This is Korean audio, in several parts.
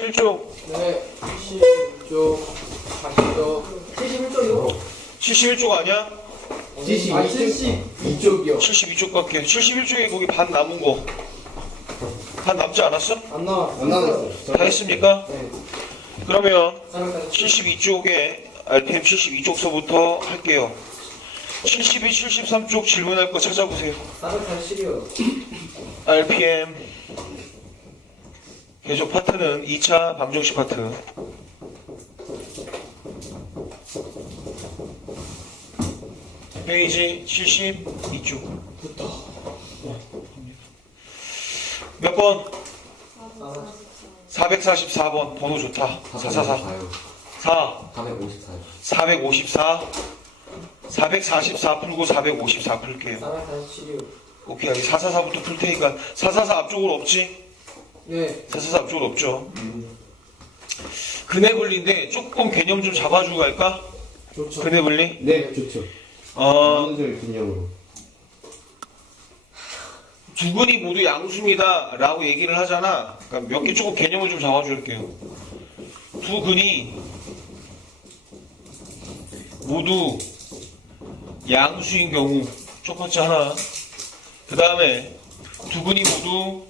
71쪽 네, 70쪽, 40쪽, 71쪽이요? 71쪽 아니야? 70, 아, 72쪽이요. 72쪽 갈게 71쪽에 거기 반 남은 거 반 남지 않았어? 안 나왔어. 안 나왔어. 다 했습니까? 네. 그러면 440. 72쪽에 RPM 72쪽서부터 할게요 72, 73쪽 질문할 거 찾아보세요 440이요. RPM 계속 파트는 2차 방정식 파트. 페이지 72쪽. 몇 번? 444번. 번호 좋다. 444 4 454요. 454 444 풀고 454 풀게요. 440이요. 오케이 444부터 풀 테니까 444 앞쪽으로 없지? 네. 444 앞쪽으로 없죠 근해 분리인데 조금 개념 좀 잡아주고 갈까? 좋죠. 근해 분리? 네, 좋죠. 어, 균형으로. 두 근이 모두 양수입니다 라고 얘기를 하잖아 그러니까 몇 개 조금 개념을 좀 잡아줄게요 두 근이 모두 양수인 경우 첫 번째 하나 그 다음에 두 근이 모두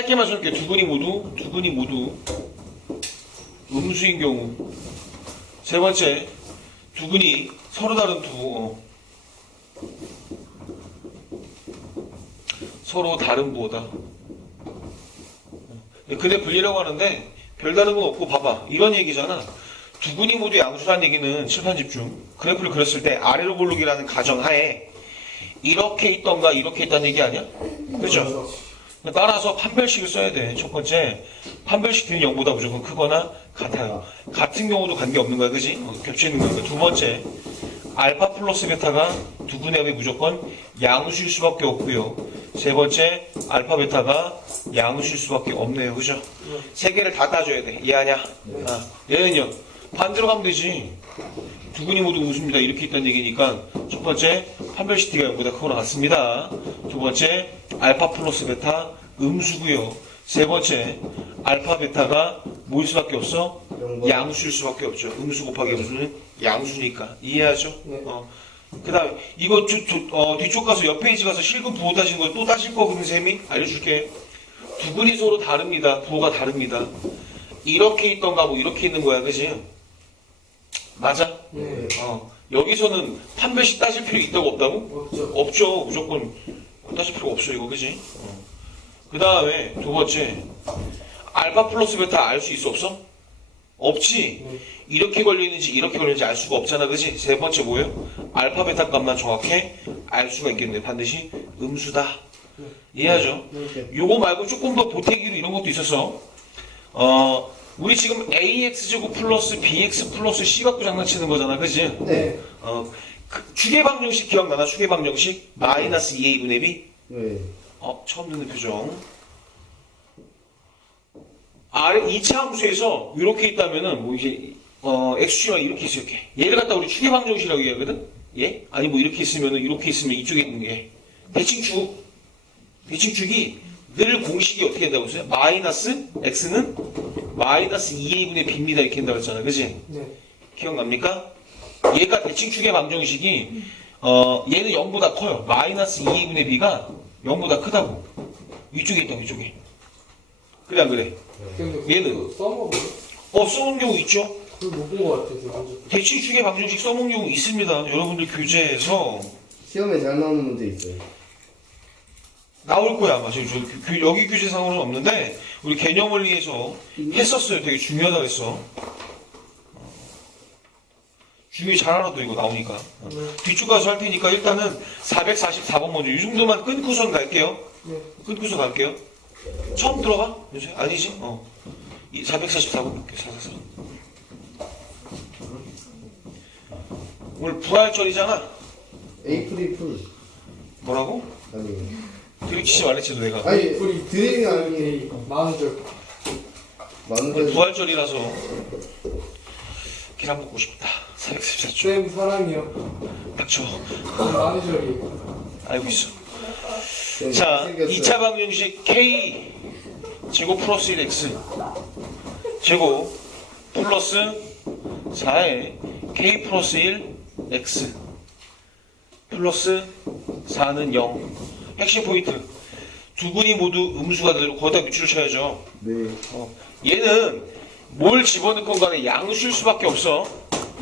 짧게만 쓸게요 두 근이 모두 두 근이 모두 음수인 경우 세 번째 두 근이 서로 다른 두 어, 서로 다른 부호다. 근데 분리라고 하는데 별다른 건 없고 봐봐 이런 얘기잖아. 두 군이 모두 양수란 얘기는 칠판 집중 그래프를 그렸을 때 아래로 고르기라는 가정하에 이렇게 있던가 이렇게 있다는 얘기 아니야? 그죠? 따라서 판별식을 써야 돼. 첫 번째 판별식 뒤는 0보다 무조건 크거나 같아요. 같은 경우도 관계없는 거야, 그지? 어, 겹치는 거니까. 두 번째 알파 플러스 베타가 두 분의 합이 무조건 양수일 수밖에 없고요. 세 번째, 알파 베타가 양수일 수밖에 없네요. 그죠? 세 개를 다 따져야 돼. 이해하냐? 아, 얘는요. 반대로 가면 되지. 두 분이 모두 음수입니다. 이렇게 있다는 얘기니까 첫 번째, 판별식 T가 0보다 크거나 같습니다. 두 번째, 알파 플러스 베타 음수고요. 세 번째, 알파 베타가 뭐일 수밖에 없어? 양수일 수밖에 없죠. 음수 곱하기 음수는 양수니까 이해하죠? 네. 어. 그다음에 이거 주- 주- 어, 뒤쪽 가서 옆 페이지 가서 실근 부호 따신 거 또 따실 거거든 쌤이 알려줄게. 두 근이 서로 다릅니다. 부호가 다릅니다. 이렇게 있던가 뭐 이렇게 있는 거야, 그지? 맞아? 네. 어. 여기서는 판별식 따질 필요 있다고 없다고? 없죠. 없죠. 무조건 따질 필요가 없어 이거, 그지? 그 다음에 두 번째 알파 플러스 베타 알 수 있어 없어? 없지. 네. 이렇게 걸리는지 이렇게 걸리는지 알 수가 없잖아, 그지? 세 번째 뭐예요? 알파 베타 값만 정확해 알 수가 있겠네. 반드시 음수다. 이해하죠? 이렇게. 요거 말고 조금 더 보태기로 이런 것도 있었어. 어, 우리 지금 ax 제곱 플러스 bx 플러스 c 갖고 장난치는 거잖아, 그지? 네. 어, 그 추계 방 정식 기억나나? 추계 방 정식 마이너스 2a분의 b. 네. 어, 처음 듣는 표정. 아래 2차 함수에서 이렇게 있다면은 뭐 이제 어, x가 이렇게 있어 이렇게. 얘를 갖다 우리 추계 방 정식이라고 얘기하거든. 예? 아니 뭐 이렇게 있으면은 이렇게 있으면 이쪽에 있는 게 대칭 축. 대칭 축이 늘 공식이 어떻게 된다고 했어요? 마이너스 x는 마이너스 2a분의 b입니다 이렇게 된다고 했잖아. 그지? 네. 기억납니까? 얘가 대칭축의 방정식이 어 얘는 0보다 커요. 마이너스 2분의 b가 0보다 크다고. 위쪽에 있다 위쪽에. 그래 안 그래? 근데 얘는? 그거 써먹어요? 어 써먹는 경우 있죠? 그걸 못본 것 같아요. 대칭축의 방정식 써먹는 경우 있습니다. 여러분들 교재에서 시험에 잘 나오는 문제 있어요. 나올 거야 아마 저, 저 교- 여기 교재상으로는 없는데 우리 개념 원리에서 했었어요. 되게 중요하다고 했어. 중요히 잘 알아도 이거 나오니까. 네. 뒤쪽 가서 할 테니까 일단은 444번 먼저 이 정도만 끊고선 갈게요. 네. 끊고서 갈게요. 처음 들어봐? 요새? 아니지? 어. 이 444번 볼게요. 444. 오늘 부활절이잖아. 에이프릴 풀. 뭐라고? 아니. 들이치지 말랬지 너 내가. 아니, 우리 드림이 마흔절. 오늘 만우절. 부활절이라서 계란 먹고 싶다. 444초. 쌤 사랑이요. 닥쳐. 마흔절이. 알고 있어. 좀 자, 잘생겼어요. 2차 방정식 K 제곱 플러스 1X 제곱 플러스 4에 K 플러스 1X 플러스 4는 0 핵심 포인트 두 군이 모두 음수가 되도록 거기다 밑줄을 쳐야죠 네. 어, 얘는 뭘 집어넣건 간에 양수일 수밖에 없어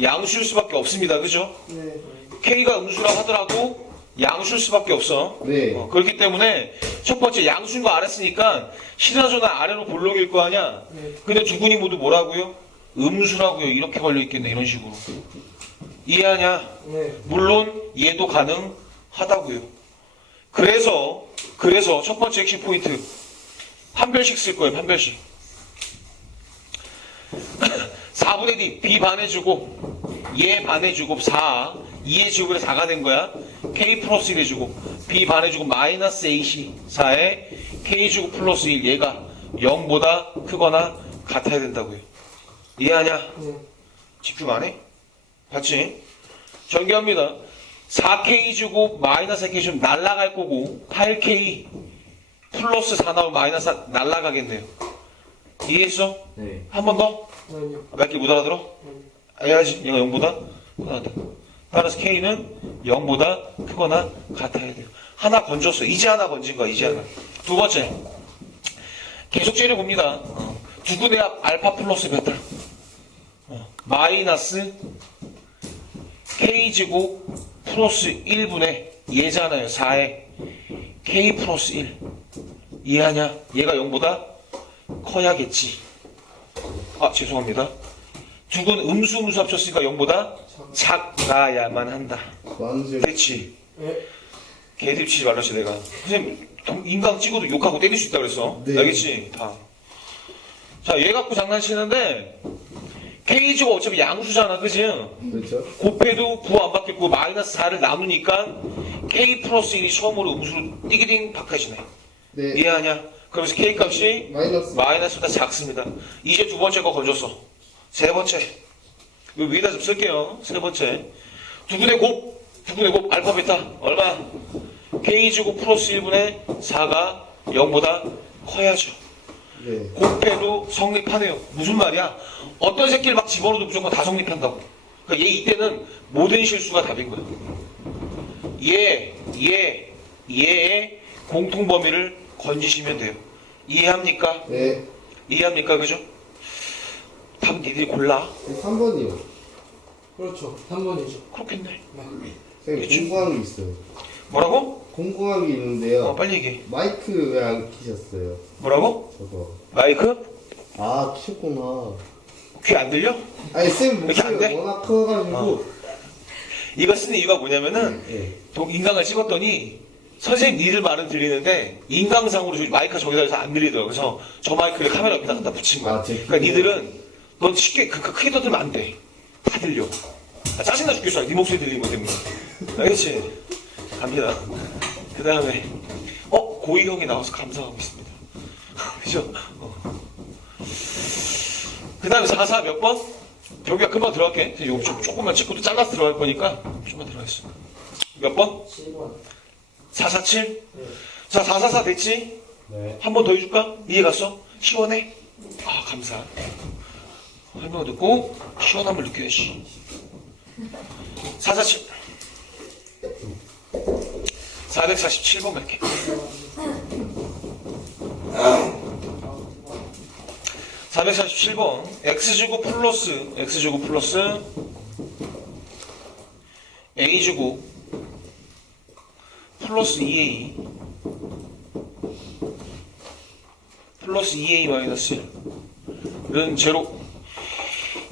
양수일 수밖에 없습니다 그죠? 네. K가 음수라 하더라도 양수일 수밖에 없어 네. 어, 그렇기 때문에 첫 번째 양수인 거 알았으니까 실화전화 아래로 볼록일 거 아니야. 네. 근데 두 분이 모두 뭐라고요? 음수라고요. 이렇게 걸려 있겠네. 이런 식으로. 이해하냐? 네. 물론 얘도 가능하다고요. 그래서 그래서 첫 번째 핵심 포인트 판별식 쓸 거예요. 판별식. 4분의 D B 반해주고 얘 반해주고 4 2의 제곱에서 4가 된 거야. K 플러스 1 해주고 B 반해주고 마이너스 AC 4에 K 제곱 플러스 1 얘가 0보다 크거나 같아야 된다고요. 이해하냐? 네. 집중 안 해? 같이 전개합니다. 4K 주고 마이너스 4K 좀 날라갈 거고 8K 플러스 4 나오면 마이너스 4 날라가겠네요. 이해했어? 네. 한 번 더? 아니요. 몇 개 못 알아들어? 해야지. 얘가 0보다 크거나. 따라서 K는 0보다 크거나 같아야 돼요. 하나 건졌어. 이제 하나 건진 거야. 이제 하나. 두 번째. 계속 째려봅니다. 어. 두 군의 합 알파 플러스 베타. 어. 마이너스 K제곱 플러스 1분의 얘잖아요. 4에 K 플러스 1. 이해하냐? 얘가 0보다 커야겠지. 아, 죄송합니다. 두군 음수 음수 합쳤으니까 0보다 작아야만 한다. 만수. 그렇지. 네. 개들 치지 말라지 내가. 선생님, 동- 인강 찍어도 욕하고 때릴 수 있다 그랬어. 네. 알겠지? 다. 자, 얘 갖고 장난치는데 K제곱 어차피 양수잖아. 그지? 그렇죠? 곱해도 부호 안 바뀌었고 마이너스 4를 나누니까 K 플러스 1이 처음으로 음수로 띠기딩 바꿔지네. 네. 이해하냐? 그러면서 K 값이 마이너스. 마이너스보다 작습니다. 이제 두 번째 거 건졌어. 세 번째. 요 위에다 좀 쓸게요. 세 번째. 두 분의 곱, 두 분의 곱, 알파, 베타. 얼마? K제곱 플러스 1분의 4가 0보다 커야죠. 네. 곱해도 성립하네요. 무슨 말이야? 어떤 새끼를 막 집어넣어도 무조건 다 성립한다고. 그러니까 얘 이때는 모든 실수가 답인 거야. 얘, 얘, 얘의 공통 범위를 건지시면 돼요. 이해합니까? 네. 이해합니까? 그죠? 답은 니들이 골라. 3번이요. 그렇죠. 3번이죠. 그렇겠네. 네. 선생님? 궁금한 게 있어요. 뭐라고? 궁금한 게 있는데요. 어, 빨리 얘기해. 마이크 왜 안 키셨어요? 뭐라고? 저거. 마이크? 아, 키셨구나. 귀 안 들려? 아니, 쌤 이렇게 안 돼? 목소리가 워낙 커가지고. 어. 이거 쓰는 이유가 뭐냐면은 네. 동- 인강을 찍었더니 선생님 니들 말은 들리는데 인강상으로 저기 마이크가 저기다 해서 안 들리더라고요. 그래서 저 마이크를 카메라 옆에다 갖다 붙인 거야. 아, 제 그러니까 귀에? 니들은 넌 쉽게 그, 그 크게 떠들면 안 돼. 다 들려. 아, 짜증나 죽겠어. 네 목소리 들리는 거 때문에. 알겠지? 갑니다. 그 다음에 어? 고이 형이 나와서 감사하고 있습니다. 그죠? 어. 그 다음에 44 몇 번? 여기가 금방 들어갈게. 이거 좀, 조금만 찍고 또 잘라서 들어갈 거니까 좀만 들어가겠어. 몇 번? 7번. 447? 네. 자, 444 됐지? 네. 한 번 더 해줄까? 이해 갔어? 시원해? 아, 감사. 설명 듣고 시원함을 느껴야지. 447. 447번 갈게. 447번 x제곱 플러스 x제곱 플러스 a제곱 플러스 2a 플러스 2a 마이너스 1은 제로.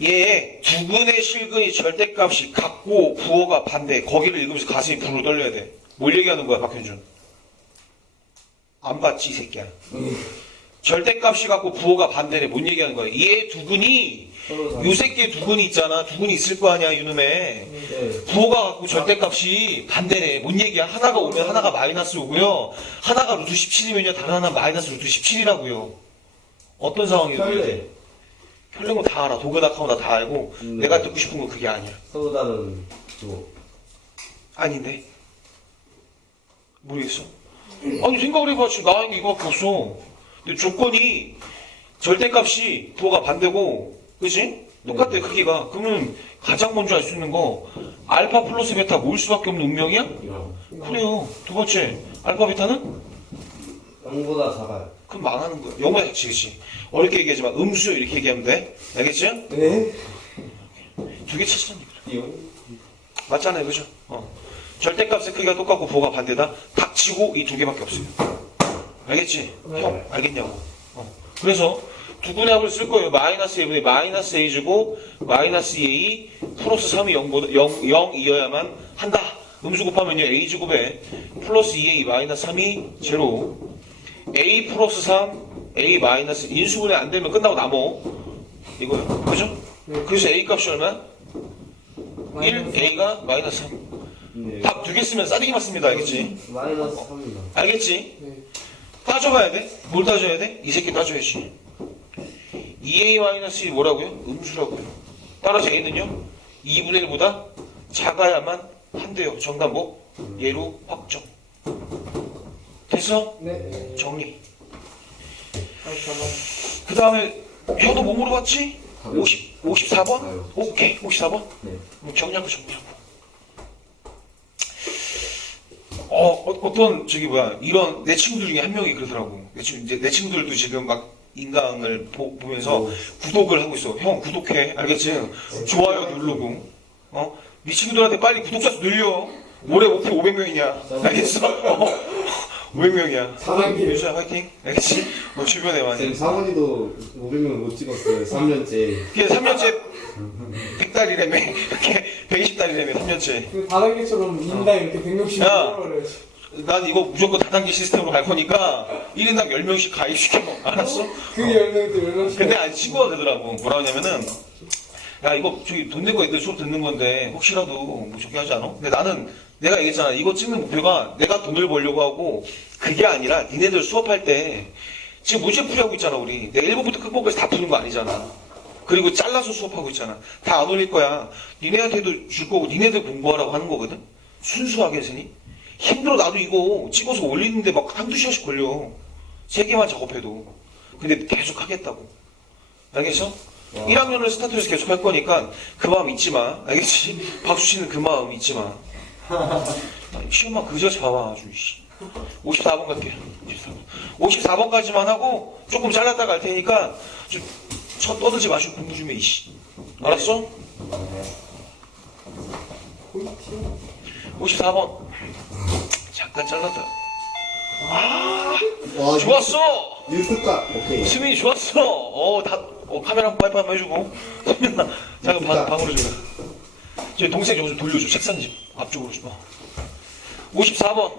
얘 두근의 실근이 절대값이 같고 부호가 반대. 거기를 읽으면서 가슴이 불을 떨려야 돼뭘 얘기하는 거야 박현준? 안 봤지 이 새끼야 절대값이 같고 부호가 반대래 뭔 얘기하는 거야 얘 두근이 요 새끼 두근이 있잖아 두근이 있을 거 아니야 이놈에 네. 부호가 갖고 절대값이 반대래. 뭔 얘기야? 하나가 오면 하나가 마이너스 오고요. 하나가 루트 17이면요. 다른 하나는 마이너스 루트 17이라고요. 어떤 상황이에요? 편례. 편리한 거다 알아. 도그닥하고 나 다 알고 음. 내가 듣고 싶은 건 그게 아니야. 서로 다른 또. 아닌데? 모르겠어. 아니 생각을 해봐 지금 나와 있는 게 이거밖에 없어 조건이 절대값이 부호가 반대고 그지? 똑같대 크기가 그러면 가장 먼저 알 수 있는 거 알파 플러스 베타 모일 수밖에 없는 운명이야? 그래요 두 번째 알파 베타는? 0보다 작아요. 그럼 망하는 거야 영어에 닥치 그치 어렵게 얘기하지 마 음수 이렇게 얘기하면 돼 알겠지? 네. 두 개 찾으면 돼 이용? 맞잖아요 그죠? 어. 절대값의 크기가 똑같고 부호가 반대다 닥치고 이 두 개밖에 없어요 알겠지? 네. 형 알겠냐고 어. 그래서 두분의 합을 쓸 거예요 마이너스 1분의 마이너스 a제곱 마이너스 a 플러스 3이 0보다 0, 0이어야만 한다 음수 곱하면요 a제곱에 플러스 2a 마이너스 3이 제로 a 플러스 3 a 마이너스 인수분해 안 되면 끝나고 남어 이거요 그죠? 네. 그래서 a 값이 얼마야? 1 a가 마이너스 3 네. 답두 개 쓰면 싸대기 맞습니다 알겠지? 마이너스 3이다. 알겠지? 네. 따져봐야 돼? 뭘 따져야 돼? 이 새끼 따져야지 2a-1이 뭐라고요? 음수라고요 따라서 a는요 2분의 1보다 작아야만 한대요 정답 뭐? 얘로 확정 됐어? 네. 정리. 그 다음에 혀도 뭐 물어봤지? 답이요? 50, 54번? 답이요. 오케이 54번? 네. 그럼 정리하고 정리하고 어, 어, 떤 저기 뭐야 이런 내 친구들 중에 한 명이 그러더라고 내, 친, 이제 내 친구들도 지금 막 인강을 보, 보면서 오. 구독을 하고 있어 형 구독해 알겠지? 좋아요 누르고 어? 네 친구들한테 빨리 구독자 수 늘려 올해 목표 500명이냐 알겠어? 어, 500명이야 사단계. 유수야 화이팅 알겠지? 뭐 주변에 많이 쌤 사원이도 500명 못 찍었어요. 3년째. 그게 3년째 100달이라며 이렇게 120달이라며 3년째 그 다단계처럼 인당 이렇게 160명 야. 그래야지. 난 이거 무조건 다단계 시스템으로 갈 거니까 1인당 10명씩 가입시켜 알았어? 그 10명 때 10명씩. 근데 아니 친구가 되더라고 뭐라 하냐면은 야 이거 저기 돈 내고 애들 수업 듣는 건데 혹시라도 뭐 좋게 하지 않아? 근데 나는 내가 얘기했잖아 이거 찍는 목표가 내가 돈을 벌려고 하고 그게 아니라 니네들 수업할 때 지금 문제 풀이하고 있잖아 우리 내가 1번부터 끝번까지 다 푸는 거 아니잖아 그리고 잘라서 수업하고 있잖아. 다 안 올릴 거야. 니네한테도 줄 거고 니네들 공부하라고 하는 거거든? 순수하게 선생님 힘들어 나도 이거 찍어서 올리는데 막 한두 시간씩 걸려. 세 개만 작업해도. 근데 계속 하겠다고. 알겠어? 1학년을 스타트로 해서 계속 할 거니까 그 마음 잊지 마. 알겠지? 박수 치는 그 마음 잊지 마. 시험만 그저씨 봐봐 아주 씨. 54번 갈게요 54번. 54번까지만 하고 조금 잘랐다 갈 테니까 좀 쳐 떠들지 마시고 공부 좀 해 이씨 알았어? 포인트. 54번 잠깐 잘랐다 와, 좋았어 뉴스가 오케이. 수민이 좋았어. 어, 다, 어, 카메라 한번 파이프 한번 해주고. 수민아, 잠깐 방, 방으로 좀. 저 동생 좀 돌려줘. 책상 집 앞쪽으로 좀. 54번.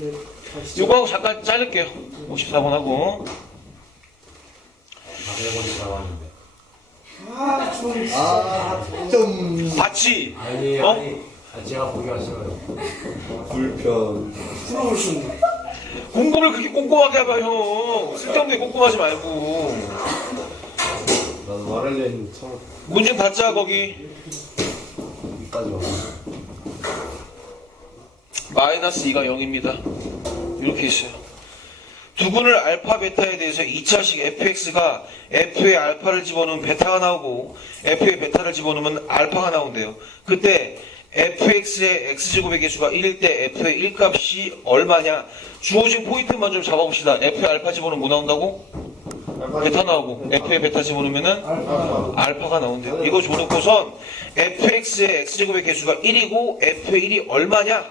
네. 가시죠. 요거 하고 잠깐 자를게요. 54번 하고. 아, 좀. 아, 좀 봤지? 아니 어? 아니 아, 제가 보기가 싫어요 불편. 있는. 공부를 그렇게 꼼꼼하게 해봐, 형. 쓸데없는 게 꼼꼼하지 말고. 나도 말하려 했는데 참 문좀 닫자, 거기. 여기까지 와. 마이너스 2가 0입니다. 이렇게 있어요. 두분을 알파 베타에 대해서 2차식 fx가 f에 알파를 집어넣으면 베타가 나오고 f에 베타를 집어넣으면 알파가 나온대요. 그때 fx의 x제곱의 개수가 1일 때 f의 1값이 얼마냐 주어진 포인트만 좀 잡아봅시다. f에 알파 집어넣으면 뭐 나온다고? 베타 나오고 f에 베타 집어넣으면은 알파. 알파가 나온대요. 이거 줘놓고선 fx의 x제곱의 개수가 1이고 f의 1이 얼마냐?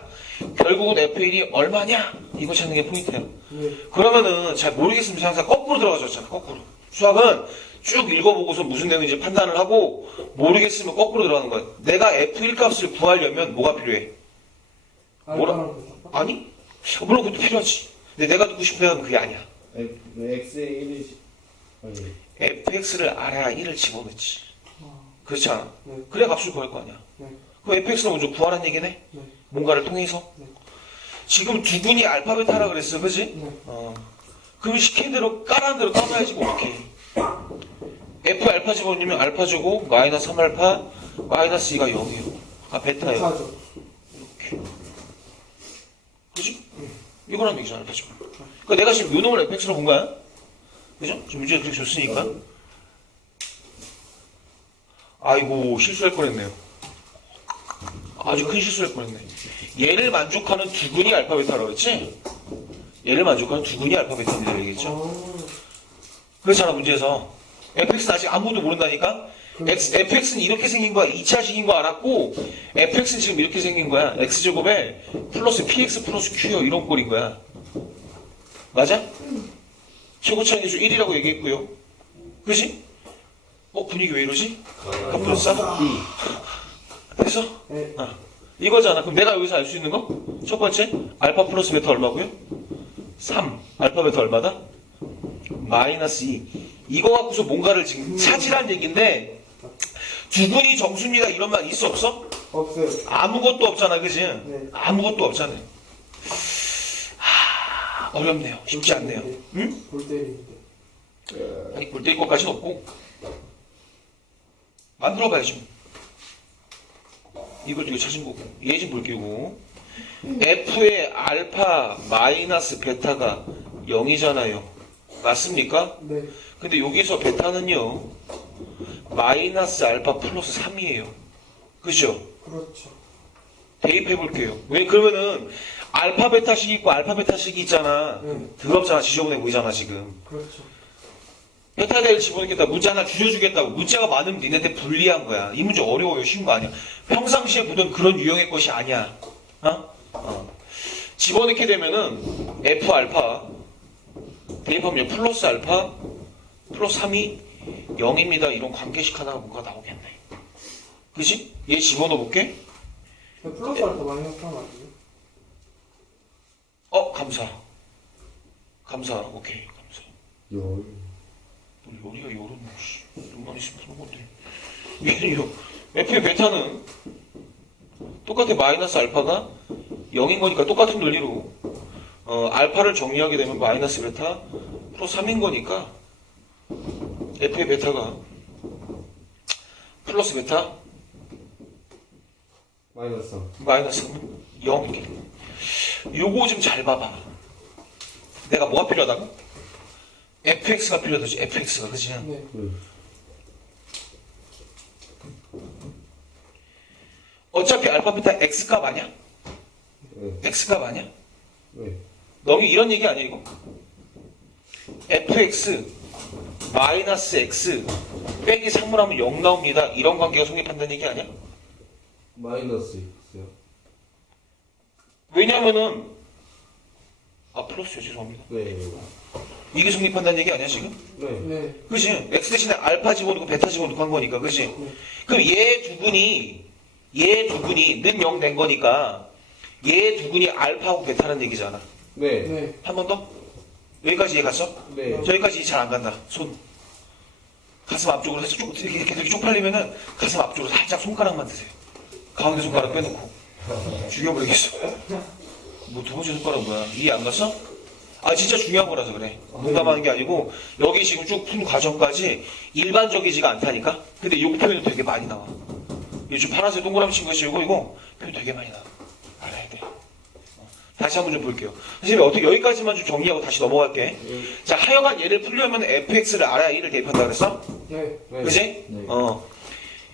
결국은 f의 1이 얼마냐? 이거 찾는 게 포인트예요. 네. 그러면은 잘 모르겠으면 항상 거꾸로 들어가졌잖아. 거꾸로. 수학은 쭉 읽어보고서 무슨 내용인지 판단을 하고 모르겠으면 거꾸로 들어가는 거야. 내가 f1 값을 구하려면 뭐가 필요해? 뭐라? 아니? 어, 물론 그것도 필요하지. 근데 내가 듣고 싶은 건 그게 아니야. X의 1이 아니 fx를 알아야 1을 집어넣지. 아, 그렇지 않아? 네. 그래 값을 구할 거 아니야. 네. 그럼 fx를 먼저 구하라는 얘기네? 네. 뭔가를 통해서? 네. 지금 두 분이 알파벳 하라 그랬어, 그지? 네. 어. 그럼 시킨 대로 까라는 대로 까봐야지 뭐 어떡해. f 알파 집어넣으면 알파 주고 마이너스 3 알파 마이너스 2가 0이에요. 아 베타예요. 베타죠. 그지? 이거란 얘기잖아, 알파 지분. 그러니까 내가 지금 요 놈을 fx로 본 거야. 그죠? 지금 문제가 그렇게 줬으니까. 아이고, 실수할 뻔했네요. 아주 큰 실수할 뻔했네. 얘를 만족하는 두근이 알파 베타라고 그랬지? 얘를 만족하는 두근이 알파 베타입니다, 얘기했죠? 아, 그렇잖아, 문제에서. fx는 아직 아무도 모른다니까? x, fx는 이렇게 생긴 거야. 2차식인 거 알았고, fx는 지금 이렇게 생긴 거야. x제곱에 플러스 px 플러스 q요. 이런 꼴인 거야. 맞아? 최고차의 수 1이라고 얘기했고요. 그지? 어, 분위기 왜 이러지? 갑자기 싸? 됐어? 네. 아, 이거잖아. 그럼 내가 여기서 알 수 있는 거? 첫 번째, 알파 플러스 베타 얼마고요? 3. 알파 베타 얼마다? 마이너스 2. 이거 갖고서 뭔가를 지금 찾으란 얘기인데, 두 분이 정수입니다. 이런 말 있어 없어? 없어요. 아무것도 없잖아. 그지? 네. 아무것도 없잖아요. 하, 어렵네요. 쉽지 않네요. 응? 골 때리는데. 아니, 볼 때릴 것까지는 없고. 만들어봐야지. 이걸 이거 찾은 거고. 얘 좀 볼게요. F의 알파 마이너스 베타가 0이잖아요. 맞습니까? 네. 근데 여기서 베타는요. 마이너스 알파 플러스 3이에요. 그죠? 그렇죠. 대입해 볼게요. 왜 그러면은 알파 베타식이 있고 알파 베타식이 있잖아. 네. 더럽잖아. 지저분해 보이잖아, 지금. 그렇죠. 베타대를 집어넣겠다. 문제 하나 줄여주겠다고. 문제가 많으면 니네한테 불리한 거야. 이 문제 어려워요. 쉬운 거 아니야. 평상시에 보던 그런 유형의 것이 아니야. 어? 어. 집어넣게 되면은 F 알파 대입하면 플러스 알파 플러스 3이 0입니다. 이런 관계식 하나가 뭔가 나오겠네. 그지? 얘 집어넣어 볼게. 플러스 알파 마이너스 하면 안 돼요? 어, 감사. 감사. 오케이. 감사. 열. 뭘 요리가 눈만 있으면 푸는 건데 얘는요 F의 베타는 똑같아 마이너스 알파가 0인 거니까 똑같은 논리로 어, 알파를 정리하게 되면 마이너스 베타 플러스 3인 거니까 F의 베타가 플러스 베타 마이너스 3. 마이너스 0 이렇게 요거 좀 잘 봐봐 내가 뭐가 필요하다고? Fx가 필요하지 fx가 그치? 네. 네. 어차피 알파 베타 x값 아니야? 네. x값 아니야? 네. 너무 이런 얘기 아니야 이거? fx 마이너스 x 빼기 3을 하면 0 나옵니다. 이런 관계가 성립한다는 얘기 아니야? 마이너스 있어요. 왜냐면은 아 플러스요 죄송합니다. 네. 이게 성립한다는 얘기 아니야 지금? 네. 네. 그지? x 대신에 알파 집어넣고 베타 집어넣고 한 거니까 그지? 그럼 얘 두 분이 얘 두 분이 는 0 된 거니까 얘 두 분이 알파하고 베타라는 얘기잖아. 네. 네. 한번 더? 여기까지 이해 갔어? 네. 저기까지 잘 안 간다. 손. 가슴 앞쪽으로 살짝 쭉, 이렇게, 이렇게 쪽팔리면은 가슴 앞쪽으로 살짝 손가락만 드세요. 가운데 손가락 빼놓고. 죽여버리겠어. 뭐 두 번째 손가락 뭐야? 이해 안 갔어? 아, 진짜 중요한 거라서 그래. 농담하는 게 아니고, 여기 지금 쭉 푼 과정까지 일반적이지가 않다니까? 근데 이 표현은 되게 많이 나와. 요즘 파란색 동그라미 친 것이 이거, 이거 표현 되게 많이 나와. 알아야 돼. 어, 다시 한번 좀 볼게요. 선생님, 어떻게 여기까지만 좀 정리하고 다시 넘어갈게. 자, 하여간 얘를 풀려면 fx를 알아야 1을 대입한다 그랬어? 네. 네. 그지? 네. 어.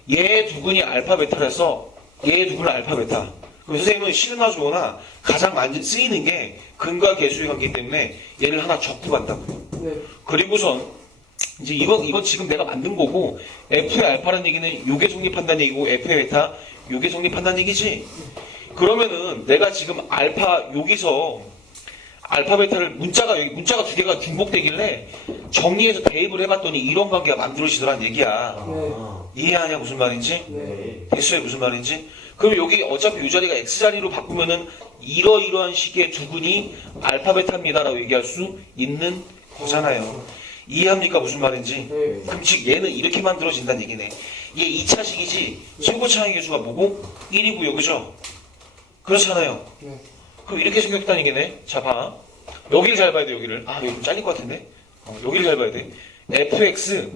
얘 두근이 알파 베타라서 얘 두근은 알파 베타. 그럼 선생님은 싫으나 좋으나 가장 많이 쓰이는 게 근과 계수의 관계이기 때문에 얘를 하나 적고 간다고요. 네. 그리고선 이제 이건 이건 지금 내가 만든 거고 f의 알파라는 얘기는 요게 성립한다는 얘기고 f의 베타 요게 성립한다는 얘기지. 그러면은 내가 지금 알파 여기서 알파 베타를 문자가 여기 문자가 두 개가 중복되길래 정리해서 대입을 해봤더니 이런 관계가 만들어지더란 얘기야. 네. 이해하냐 무슨 말인지? 네. 됐어요 무슨 말인지? 그럼 여기 어차피 이 자리가 x 자리로 바꾸면은 이러이러한 식의 두근이 알파 베타입니다라고 얘기할 수 있는 거잖아요. 이해합니까 무슨 말인지? 네. 그럼 즉 얘는 이렇게 만들어진다는 얘기네. 얘 2차식이지 최고 차항의 개수가 뭐고? 1이고요 그죠? 그렇잖아요. 네. 그럼 이렇게 생겼다는 얘기네. 자 봐. 여기를 잘 봐야 돼 여기를. 아 여기 좀 잘릴 것 같은데. 어, 여기를 잘 봐야 돼. fx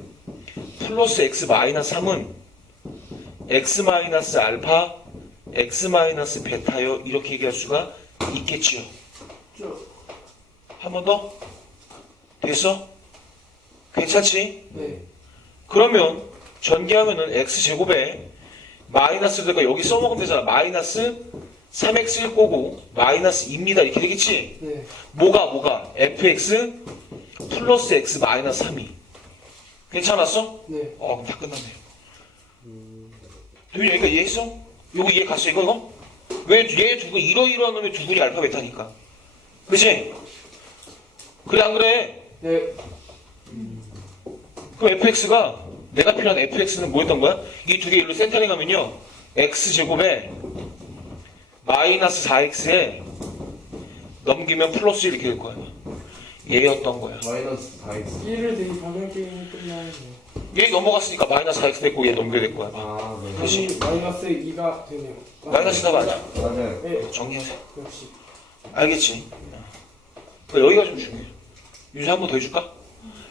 플러스 x 마이너스 3은 x 마이너스 알파 x 마이너스 베타요 이렇게 얘기할 수가 있겠지요. 저한번 더? 됐어? 괜찮지? 네. 그러면 전개하면은 x제곱에 마이너스 되니까 여기 써먹으면 되잖아. 마이너스 3x일 거고 마이너스 2입니다. 이렇게 되겠지? 네. 뭐가 뭐가? fx 플러스 x 마이너스 3이 괜찮았어? 네. 어 다 끝났네. 도윤이 여기가 이해했어? 요거 이해 갔어 이거 이거? 왜얘 두고 이러이러한 놈의 두 분이 알파 베타니까. 그치? 그래 안 그래? 네. 그럼 fx가 내가 필요한 fx는 뭐였던 거야? 이 두 개 일로 센터링 하면요 x제곱에 마이너스 4x에 넘기면 플러스 이렇게 될 거야 얘였던 거야 마이너스 4x 1을 대입하면 게임이 끝나요. 얘 넘어갔으니까 마이너스 4x 됐고 얘 넘겨야 될 거야 아 네. 그렇지. 마이너스 2가 되네요. 마이너스 4가 맞아 맞아요 네. 정리하세요 역시. 알겠지? 어, 여기가 좀 중요해 유세 한번 더 해줄까?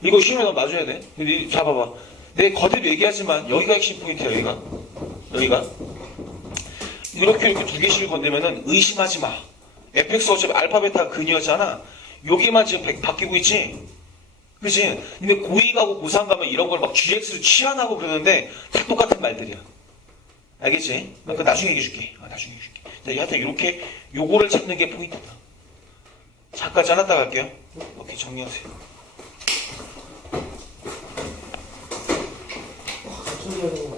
이거 쉬우면 너 놔줘야 돼 근데 자 봐봐 내 거듭 얘기하지만 여기가 핵심 포인트야 여기가 여기가 이렇게 이렇게 두 개씩 건드면은 의심하지 마 fx 어차피 알파 베타 근이었잖아 여기만 지금 바- 바뀌고 있지 그치? 근데 고2 가고 고3 가면 이런 걸 막 gx를 취한하고 그러는데 다 똑같은 말들이야. 알겠지? 나 그거 나중에 얘기해 줄게. 아, 나중에 얘기해 줄게. 자, 하여튼 이렇게 요거를 찾는 게 포인트다. 잠깐 잘랐다 갈게요. 오케이 정리하세요. 되는